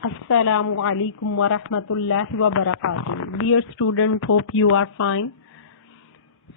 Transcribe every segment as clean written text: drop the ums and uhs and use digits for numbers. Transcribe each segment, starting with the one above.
Assalamu alaikum wa rahmatullahi wa barakatuh. Dear student, hope you are fine.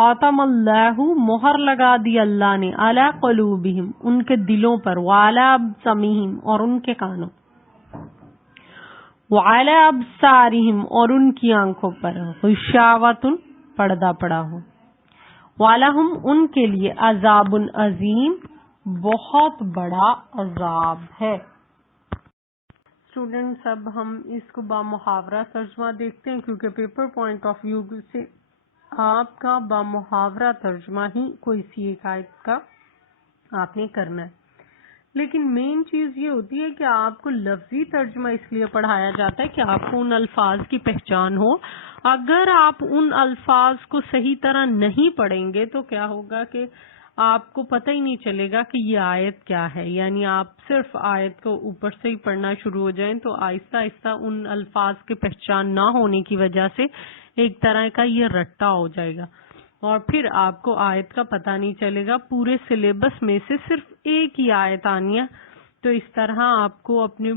خاتم اللہ مہر لگا دی اللہ نے علی قلوبہم ان کے دلوں پر وعلی ابصارہم اور ان کے کانوں وعلی ابصارہم اور ان کی آنکھوں پر غشاوۃ پردہ پڑا ہو وَلَهُمْ ان کے لیے عذاب عظیم بہت بڑا عذاب ہے۔ اسٹوڈینٹس اب ہم اس کو بامحاورہ ترجمہ دیکھتے ہیں کیونکہ پیپر پوائنٹ آف ویو سے آپ کا بامحاورہ ترجمہ ہی کوئی سی ایک آیت کا آپ نے کرنا ہے، لیکن مین چیز یہ ہوتی ہے کہ آپ کو لفظی ترجمہ اس لیے پڑھایا جاتا ہے کہ آپ کو ان الفاظ کی پہچان ہو۔ اگر آپ ان الفاظ کو صحیح طرح نہیں پڑھیں گے تو کیا ہوگا کہ آپ کو پتہ ہی نہیں چلے گا کہ یہ آیت کیا ہے، یعنی آپ صرف آیت کو اوپر سے ہی پڑھنا شروع ہو جائیں تو آہستہ آہستہ ان الفاظ کی پہچان نہ ہونے کی وجہ سے ایک طرح کا یہ رٹا ہو جائے گا اور پھر آپ کو آیت کا پتہ نہیں چلے گا، پورے سلیبس میں سے صرف ایک ہی آیت آنی ہے۔ تو اس طرح آپ کو اپنے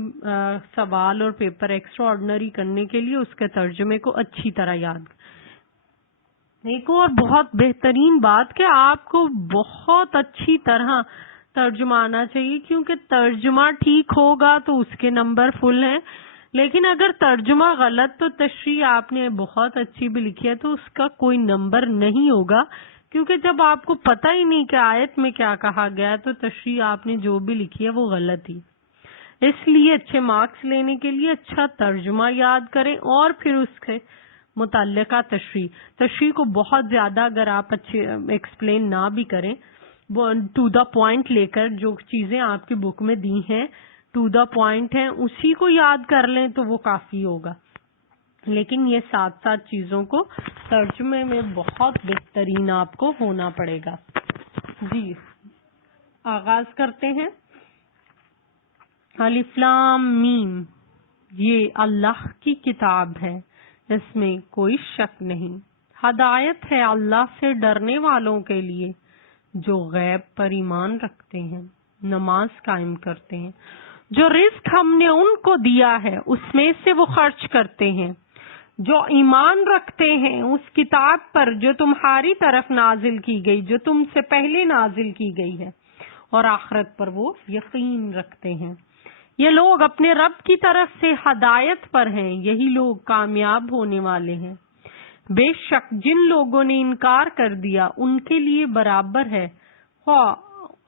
سوال اور پیپر ایکسٹرا آرڈنری کرنے کے لیے اس کے ترجمے کو اچھی طرح یاد۔ ایک اور بہت بہترین بات کہ آپ کو بہت اچھی طرح ترجمہ آنا چاہیے، کیونکہ ترجمہ ٹھیک ہوگا تو اس کے نمبر فل ہیں، لیکن اگر ترجمہ غلط تو تشریح آپ نے بہت اچھی بھی لکھی ہے تو اس کا کوئی نمبر نہیں ہوگا، کیونکہ جب آپ کو پتہ ہی نہیں کہ آیت میں کیا کہا گیا ہے تو تشریح آپ نے جو بھی لکھی ہے وہ غلط ہی۔ اس لیے اچھے مارکس لینے کے لیے اچھا ترجمہ یاد کریں اور پھر اس کے متعلقہ تشریح کو بہت زیادہ اگر آپ اچھے ایکسپلین نہ بھی کریں، ٹو دا پوائنٹ لے کر جو چیزیں آپ کی بک میں دی ہیں ٹو دا پوائنٹ ہیں اسی کو یاد کر لیں تو وہ کافی ہوگا، لیکن یہ ساتھ ساتھ چیزوں کو ترجمے میں بہت بہترین آپ کو ہونا پڑے گا۔ جی آغاز کرتے ہیں۔ الف لام میم، یہ اللہ کی کتاب ہے، اس میں کوئی شک نہیں، ہدایت ہے اللہ سے ڈرنے والوں کے لیے جو غیب پر ایمان رکھتے ہیں، نماز قائم کرتے ہیں، جو رزق ہم نے ان کو دیا ہے اس میں سے وہ خرچ کرتے ہیں، جو ایمان رکھتے ہیں اس کتاب پر جو تمہاری طرف نازل کی گئی، جو تم سے پہلے نازل کی گئی ہے، اور آخرت پر وہ یقین رکھتے ہیں۔ یہ لوگ اپنے رب کی طرف سے ہدایت پر ہیں، یہی لوگ کامیاب ہونے والے ہیں۔ بے شک جن لوگوں نے انکار کر دیا ان کے لیے برابر ہے، خواہ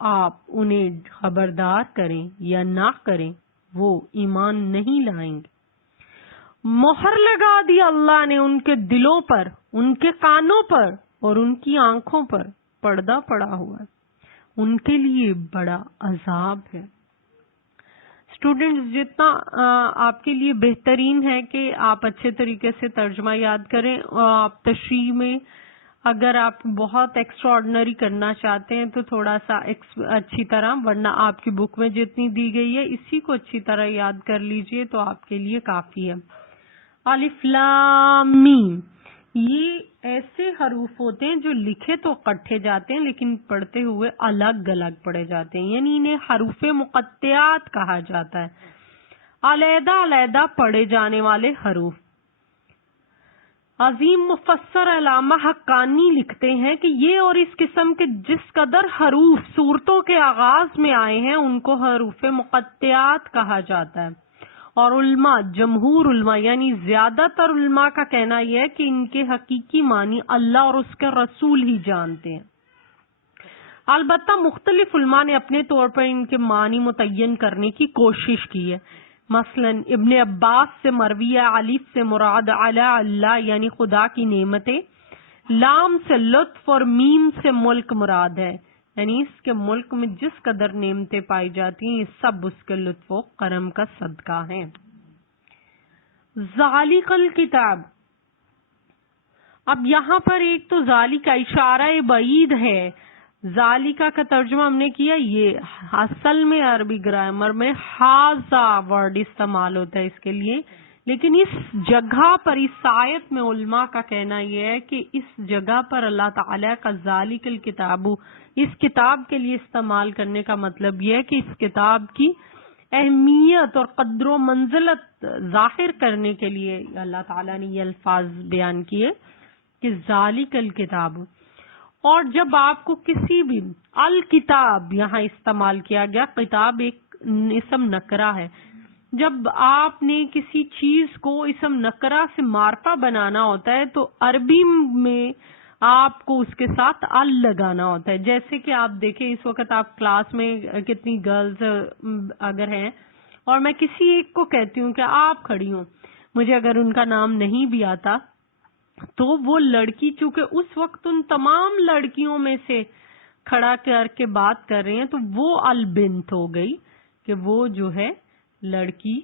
آپ انہیں خبردار کریں یا نہ کریں، وہ ایمان نہیں لائیں گے۔ مہر لگا دی اللہ نے ان کے دلوں پر، ان کے کانوں پر اور ان کی آنکھوں پر پردہ پڑا ہوا ہے، ان کے لیے بڑا عذاب ہے۔ اسٹوڈینٹس جتنا آپ کے لیے بہترین ہے کہ آپ اچھے طریقے سے ترجمہ یاد کریں، آپ تشریح میں اگر آپ بہت ایکسٹرا آرڈنری کرنا چاہتے ہیں تو تھوڑا سا اچھی طرح، ورنہ آپ کی بک میں جتنی دی گئی ہے اسی کو اچھی طرح یاد کر لیجئے تو آپ کے لیے کافی ہے۔ الف لام میم، یہ ایسے حروف ہوتے ہیں جو لکھے تو اکٹھے جاتے ہیں لیکن پڑھتے ہوئے الگ الگ پڑھے جاتے ہیں، یعنی انہیں حروف مقطعات کہا جاتا ہے، علیحدہ علیحدہ پڑھے جانے والے حروف۔ عظیم مفسر علامہ حقانی لکھتے ہیں کہ یہ اور اس قسم کے جس قدر حروف صورتوں کے آغاز میں آئے ہیں ان کو حروف مقطعات کہا جاتا ہے، اور علماء، جمہور علماء یعنی زیادہ تر علماء کا کہنا یہ ہے کہ ان کے حقیقی معنی اللہ اور اس کے رسول ہی جانتے ہیں۔ البتہ مختلف علماء نے اپنے طور پر ان کے معنی متعین کرنے کی کوشش کی ہے۔ مثلا ابن عباس سے مروی ہے الف سے مراد علی اللہ یعنی خدا کی نعمتیں، لام سے لطف اور میم سے ملک مراد ہے، یعنی اس کے ملک میں جس قدر نعمتیں پائی جاتی ہیں یہ سب اس کے لطف و کرم کا صدقہ ہیں۔ ذالک الکتاب، اب یہاں پر ایک تو ذالک اشارہ بعید ہے، ذالکہ کا ترجمہ ہم نے کیا، یہ اصل میں عربی گرامر میں ہاذا ورڈ استعمال ہوتا ہے اس کے لیے، لیکن اس جگہ پر اس آیت میں علماء کا کہنا یہ ہے کہ اس جگہ پر اللہ تعالیٰ کا ذالک الکتاب اس کتاب کے لیے استعمال کرنے کا مطلب یہ ہے کہ اس کتاب کی اہمیت اور قدر و منزلت ظاہر کرنے کے لیے اللہ تعالیٰ نے یہ الفاظ بیان کیے کہ ذالک الکتاب، اور جب آپ کو کسی بھی الکتاب یہاں استعمال کیا گیا، کتاب ایک اسم نکرہ ہے، جب آپ نے کسی چیز کو اسم نکرہ سے معرفہ بنانا ہوتا ہے تو عربی میں آپ کو اس کے ساتھ ال لگانا ہوتا ہے. جیسے کہ آپ دیکھیں اس وقت آپ کلاس میں کتنی گرلز اگر ہیں اور میں کسی ایک کو کہتی ہوں کہ آپ کھڑی ہوں، مجھے اگر ان کا نام نہیں بھی آتا تو وہ لڑکی چونکہ اس وقت ان تمام لڑکیوں میں سے کھڑا کر کے بات کر رہے ہیں تو وہ البنت ہو گئی کہ وہ جو ہے لڑکی،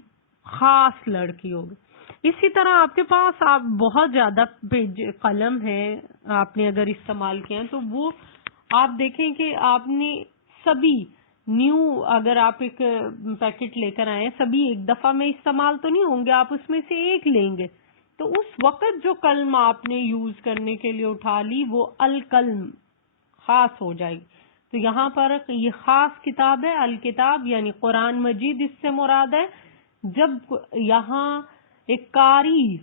خاص لڑکی ہو گئی. اسی طرح آپ کے پاس آپ بہت زیادہ قلم ہے آپ نے اگر استعمال کیا تو وہ آپ دیکھیں کہ آپ نے سبھی نیو اگر آپ ایک پیکٹ لے کر آئے سبھی ایک دفعہ میں استعمال تو نہیں ہوں گے، آپ اس میں سے ایک لیں گے تو اس وقت جو کلم آپ نے یوز کرنے کے لیے اٹھا لی وہ الکلم خاص ہو جائے گی. تو یہاں پر یہ خاص کتاب ہے، الکتاب یعنی قرآن مجید اس سے مراد ہے. جب یہاں ایک قاری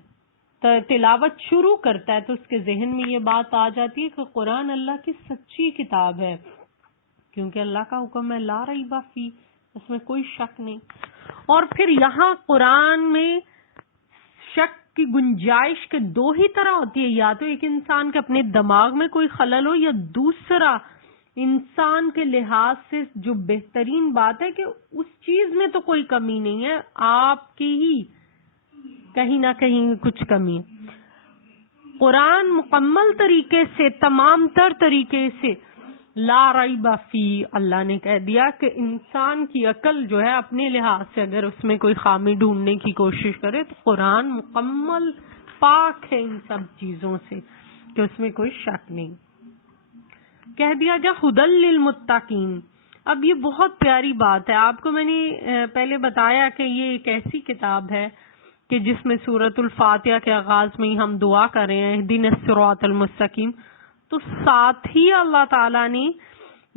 تلاوت شروع کرتا ہے تو اس کے ذہن میں یہ بات آ جاتی ہے کہ قرآن اللہ کی سچی کتاب ہے، کیونکہ اللہ کا حکم ہے لا ریب فیہ، اس میں کوئی شک نہیں. اور پھر یہاں قرآن میں شک کی گنجائش کے دو ہی طرح ہوتی ہے، یا تو ایک انسان کے اپنے دماغ میں کوئی خلل ہو، یا دوسرا انسان کے لحاظ سے جو بہترین بات ہے کہ اس چیز میں تو کوئی کمی نہیں ہے، آپ کی ہی کہیں نہ کہیں کچھ کمی ہے. قرآن مکمل طریقے سے تمام تر طریقے سے لا ریب فیہ، اللہ نے کہہ دیا کہ انسان کی عقل جو ہے اپنے لحاظ سے اگر اس میں کوئی خامی ڈھونڈنے کی کوشش کرے تو قرآن مکمل پاک ہے ان سب چیزوں سے کہ اس میں کوئی شک نہیں. کہہ دیا جا ہدی للمتقین. اب یہ بہت پیاری بات ہے، آپ کو میں نے پہلے بتایا کہ یہ ایک ایسی کتاب ہے کہ جس میں سورۃ الفاتحہ کے آغاز میں ہی ہم دعا کر رہے ہیں اہدنا الصراط المستقیم، تو ساتھ ہی اللہ تعالیٰ نے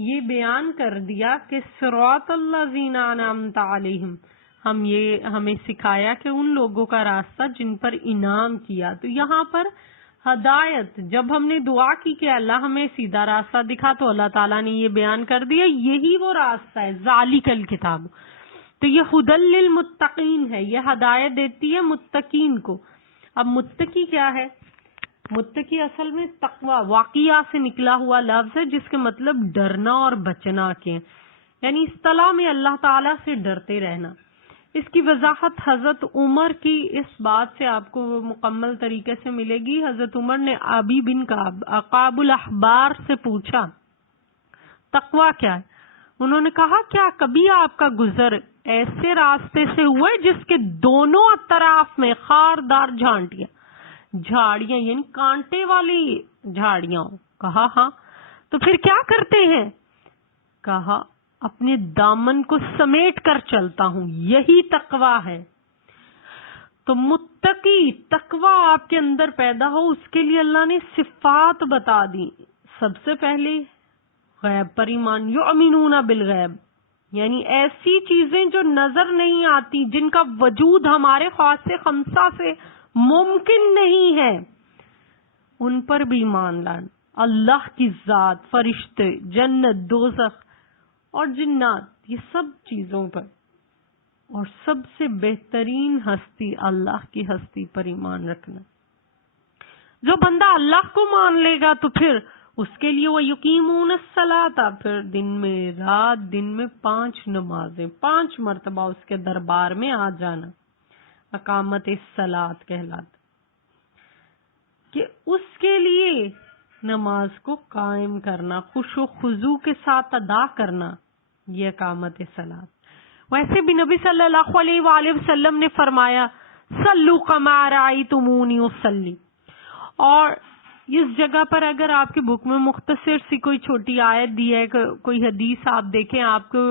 یہ بیان کر دیا کہ صراط الذین انعمت علیہم، ہمیں سکھایا کہ ان لوگوں کا راستہ جن پر انعام کیا. تو یہاں پر ہدایت جب ہم نے دعا کی کہ اللہ ہمیں سیدھا راستہ دکھا تو اللہ تعالیٰ نے یہ بیان کر دیا یہی وہ راستہ ہے، ذالک الکتاب. تو یہ ہدی للمتقین ہے، یہ ہدایت دیتی ہے متقین کو. اب متقی کیا ہے؟ متقی اصل میں تقوی واقعہ سے نکلا ہوا لفظ ہے جس کے مطلب ڈرنا اور بچنا کے، یعنی اصطلاح میں اللہ تعالیٰ سے ڈرتے رہنا. اس کی وضاحت حضرت عمر کی اس بات سے آپ کو مکمل طریقے سے ملے گی. حضرت عمر نے ابی بن کعب عقاب الاحبار سے پوچھا تقوی کیا ہے؟ انہوں نے کہا کیا کبھی آپ کا گزر ایسے راستے سے ہوا ہے جس کے دونوں اطراف میں خاردار جھاڑیاں یعنی کانٹے والی جھاڑیاں ہوں؟ کہا ہاں. تو پھر کیا کرتے ہیں؟ کہا اپنے دامن کو سمیٹ کر چلتا ہوں، یہی تقوی ہے. تو متقی تقوی آپ کے اندر پیدا ہو اس کے لیے اللہ نے صفات بتا دی. سب سے پہلے غیب پر ایمان، یؤمنون بالغیب، یعنی ایسی چیزیں جو نظر نہیں آتی، جن کا وجود ہمارے خواص خمسہ سے ممکن نہیں ہے، ان پر بھی ایمان لانا. اللہ کی ذات، فرشتے، جنت، دوزخ اور جنات، یہ سب چیزوں پر، اور سب سے بہترین ہستی اللہ کی ہستی پر ایمان رکھنا. جو بندہ اللہ کو مان لے گا تو پھر اس کے لیے وہ یقیمون الصلاۃ، پھر دن میں رات دن میں 5 نمازیں 5 مرتبہ اس کے دربار میں آ جانا، اقامت الصلاۃ کہلاتا، کہ اس کے لیے نماز کو قائم کرنا، خشوع و خضوع کے ساتھ ادا کرنا، یہ اقامت الصلاۃ. ویسے بھی نبی صلی اللہ علیہ وآلہ وسلم نے فرمایا صلوا کما رأیتمونی اصلی. اور اس جگہ پر اگر آپ کے بک میں مختصر سی کوئی چھوٹی آیت دی ہے، کوئی حدیث آپ دیکھیں، آپ کو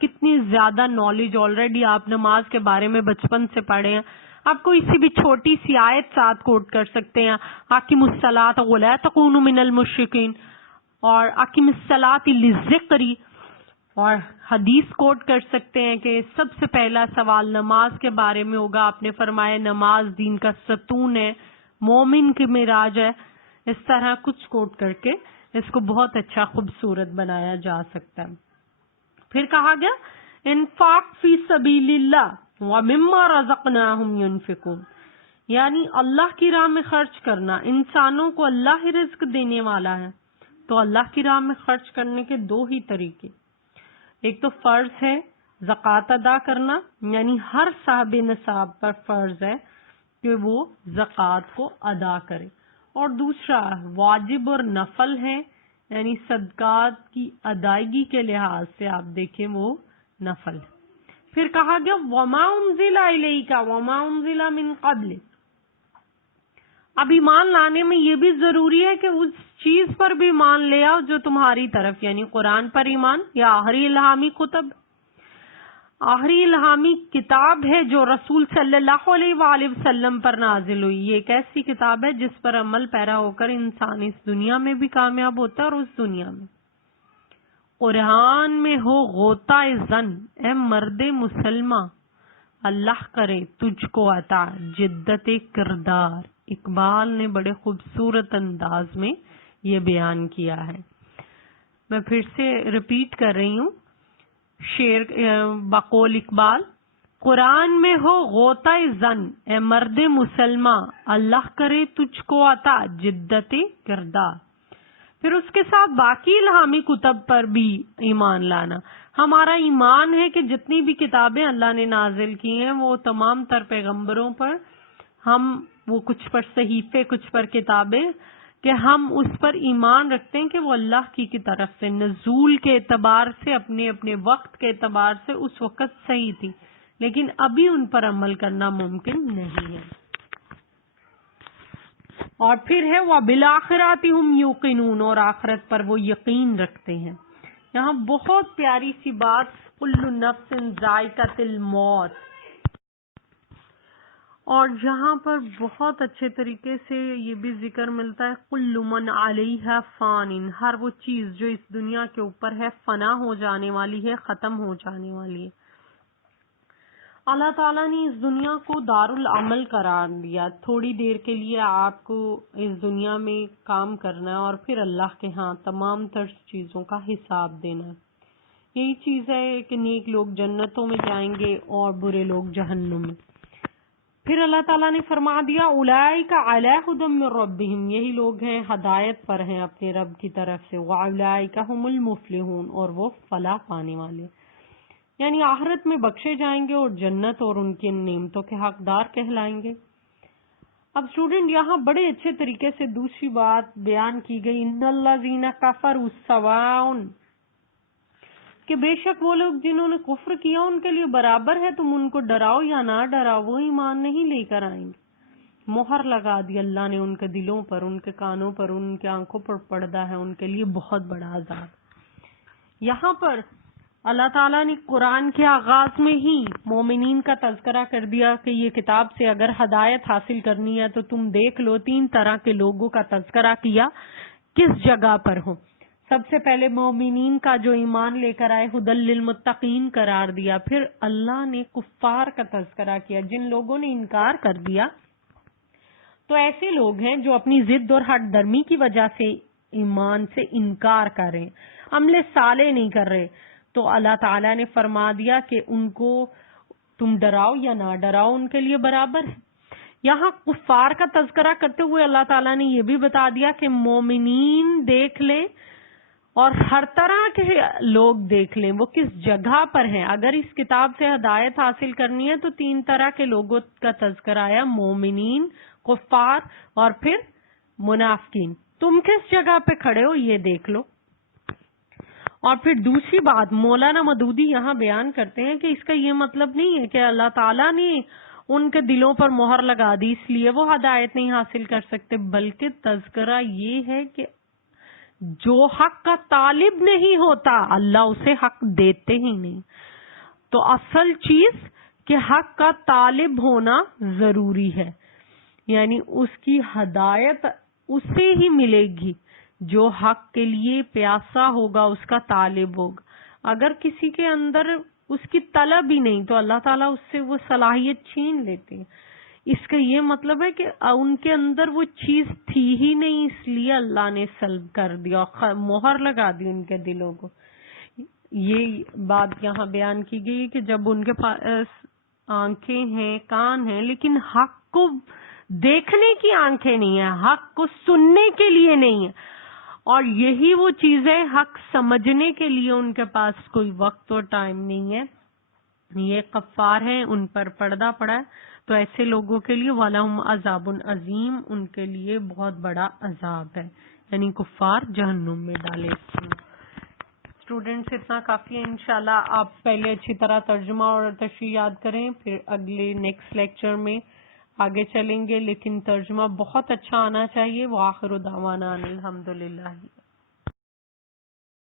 کتنی زیادہ نالج آلریڈی آپ نماز کے بارے میں بچپن سے پڑھے ہیں. آپ کوئی سی بھی چھوٹی سی آیت ساتھ کوٹ کر سکتے ہیں، اقیموا الصلاۃ ولا تکونوا من المشرکین، اور اقیم الصلاۃ للذکر، اور حدیث کوٹ کر سکتے ہیں کہ سب سے پہلا سوال نماز کے بارے میں ہوگا. آپ نے فرمایا نماز دین کا ستون ہے، مومن کی معراج ہے. اس طرح کچھ کوٹ کر کے اس کو بہت اچھا خوبصورت بنایا جا سکتا ہے. پھر کہا گیا انفاق فی سبیل اللہ ومما رزقناہم ینفقون، یعنی اللہ کی راہ میں خرچ کرنا. انسانوں کو اللہ ہی رزق دینے والا ہے، تو اللہ کی راہ میں خرچ کرنے کے دو ہی طریقے. ایک تو فرض ہے زکوٰۃ ادا کرنا، یعنی ہر صاحب نصاب پر فرض ہے کہ وہ زکوٰۃ کو ادا کرے. اور دوسرا واجب اور نفل ہے، یعنی صدقات کی ادائیگی کے لحاظ سے آپ دیکھیں وہ نفل. پھر کہا گیا وما انزل الیک وما انزل من قبل. اب ایمان لانے میں یہ بھی ضروری ہے کہ اس چیز پر بھی ایمان لے آؤ جو تمہاری طرف، یعنی قرآن پر ایمان، یا آخری الہامی کتب. آخری الہامی کتاب ہے جو رسول صلی اللہ علیہ وآلہ وسلم پر نازل ہوئی. یہ ایک ایسی کتاب ہے جس پر عمل پیرا ہو کر انسان اس دنیا میں بھی کامیاب ہوتا ہے اور اس دنیا میں. قرآن میں ہو غوطہ زن، اے مرد مسلمہ، اللہ کرے تجھ کو عطا جدت کردار. اقبال نے بڑے خوبصورت انداز میں یہ بیان کیا ہے. میں پھر سے ریپیٹ کر رہی ہوں شعر بقول اقبال. قرآن میں ہو غوطہ زن، اے مرد مسلمہ، اللہ کرے تجھ کو عطا جدت کردار. پھر اس کے ساتھ باقی الہامی کتب پر بھی ایمان لانا. ہمارا ایمان ہے کہ جتنی بھی کتابیں اللہ نے نازل کی ہیں وہ تمام تر پیغمبروں پر، ہم وہ کچھ پر صحیفے کچھ پر کتابیں، کہ ہم اس پر ایمان رکھتے ہیں کہ وہ اللہ کی طرف سے نزول کے اعتبار سے، اپنے اپنے وقت کے اعتبار سے اس وقت صحیح تھی، لیکن ابھی ان پر عمل کرنا ممکن نہیں ہے. اور پھر ہے وَبِالْآخِرَةِ هُمْ يُوقِنُونَ، اور آخرت پر وہ یقین رکھتے ہیں. یہاں بہت پیاری سی بات، كُلُّ نَفْسٍ ذَائِقَةُ الْمَوْتِ، اور جہاں پر بہت اچھے طریقے سے یہ بھی ذکر ملتا ہے کل من علیہا فان، ہر وہ چیز جو اس دنیا کے اوپر ہے فنا ہو جانے والی ہے، ختم ہو جانے والی ہے. اللہ تعالیٰ نے اس دنیا کو دار العمل قرار دیا. تھوڑی دیر کے لیے آپ کو اس دنیا میں کام کرنا ہے اور پھر اللہ کے ہاں تمام تر چیزوں کا حساب دینا ہے. یہی چیز ہے کہ نیک لوگ جنتوں میں جائیں گے اور برے لوگ جہنم میں. پھر اللہ تعالیٰ نے فرما دیا اولئک علی ھدی من ربہم، یہی لوگ ہیں ہدایت پر ہیں اپنے رب کی طرف سے. واولئک ھم المفلحون، اور وہ فلاح پانے والے، یعنی آخرت میں بخشے جائیں گے اور جنت اور ان کی نعمتوں کے حقدار کہلائیں گے. اب اسٹوڈنٹ یہاں بڑے اچھے طریقے سے دوسری بات بیان کی گئی، ان الذین کفروا سواء، کہ بے شک وہ لوگ جنہوں نے کفر کیا ان کے لیے برابر ہے، تم ان کو ڈراؤ یا نہ ڈراؤ، وہ ایمان نہیں لے کر آئیں گے. مہر لگا دی اللہ نے ان کے دلوں پر، ان کے کانوں پر، ان کے آنکھوں پر پردہ ہے ان کے لیے بہت بڑا عذاب. یہاں پر اللہ تعالیٰ نے قرآن کے آغاز میں ہی مومنین کا تذکرہ کر دیا کہ یہ کتاب سے اگر ہدایت حاصل کرنی ہے تو تم دیکھ لو. 3 طرح کے لوگوں کا تذکرہ کیا کس جگہ پر ہو. سب سے پہلے مومنین کا جو ایمان لے کر آئے ہدی للمتقین قرار دیا. پھر اللہ نے کفار کا تذکرہ کیا، جن لوگوں نے انکار کر دیا. تو ایسے لوگ ہیں جو اپنی ضد اور ہٹ درمی کی وجہ سے ایمان سے انکار کر رہے ہیں، عمل صالح نہیں کر رہے. تو اللہ تعالیٰ نے فرما دیا کہ ان کو تم ڈراؤ یا نہ ڈراؤ ان کے لیے برابر ہے. یہاں کفار کا تذکرہ کرتے ہوئے اللہ تعالیٰ نے یہ بھی بتا دیا کہ مومنین دیکھ لیں اور ہر طرح کے لوگ دیکھ لیں وہ کس جگہ پر ہیں. اگر اس کتاب سے ہدایت حاصل کرنی ہے تو 3 طرح کے لوگوں کا تذکرہ آیا، مومنین، کفار اور پھر منافقین. تم کس جگہ پہ کھڑے ہو یہ دیکھ لو. اور پھر دوسری بات مولانا مودودی یہاں بیان کرتے ہیں کہ اس کا یہ مطلب نہیں ہے کہ اللہ تعالیٰ نے ان کے دلوں پر مہر لگا دی اس لیے وہ ہدایت نہیں حاصل کر سکتے، بلکہ تذکرہ یہ ہے کہ جو حق کا طالب نہیں ہوتا اللہ اسے حق دیتے ہی نہیں. تو اصل چیز کہ حق کا طالب ہونا ضروری ہے، یعنی اس کی ہدایت اسے ہی ملے گی جو حق کے لیے پیاسا ہوگا، اس کا طالب ہوگا. اگر کسی کے اندر اس کی طلب ہی نہیں تو اللہ تعالیٰ اس سے وہ صلاحیت چھین لیتے ہیں. اس کا یہ مطلب ہے کہ ان کے اندر وہ چیز تھی ہی نہیں، اس لیے اللہ نے سلب کر دیا، مہر لگا دی ان کے دلوں کو. یہ بات یہاں بیان کی گئی کہ جب ان کے پاس آنکھیں ہیں، کان ہیں، لیکن حق کو دیکھنے کی آنکھیں نہیں ہیں، حق کو سننے کے لیے نہیں ہے، اور یہی وہ چیزیں حق سمجھنے کے لیے ان کے پاس کوئی وقت اور ٹائم نہیں ہے، یہ کفار ہیں، ان پر پردہ پڑا ہے. تو ایسے لوگوں کے لیے وَلَهُمْ عَذَابٌ عَظِيمٌ، ان کے لیے بہت بڑا عذاب ہے، یعنی کفار جہنم میں ڈالے. اسٹوڈینٹس اتنا کافی ہے. انشاءاللہ آپ پہلے اچھی طرح ترجمہ اور تشریح یاد کریں، پھر اگلے نیکسٹ لیکچر میں آگے چلیں گے، لیکن ترجمہ بہت اچھا آنا چاہیے. وآخر دعوانا ان الحمدللہ.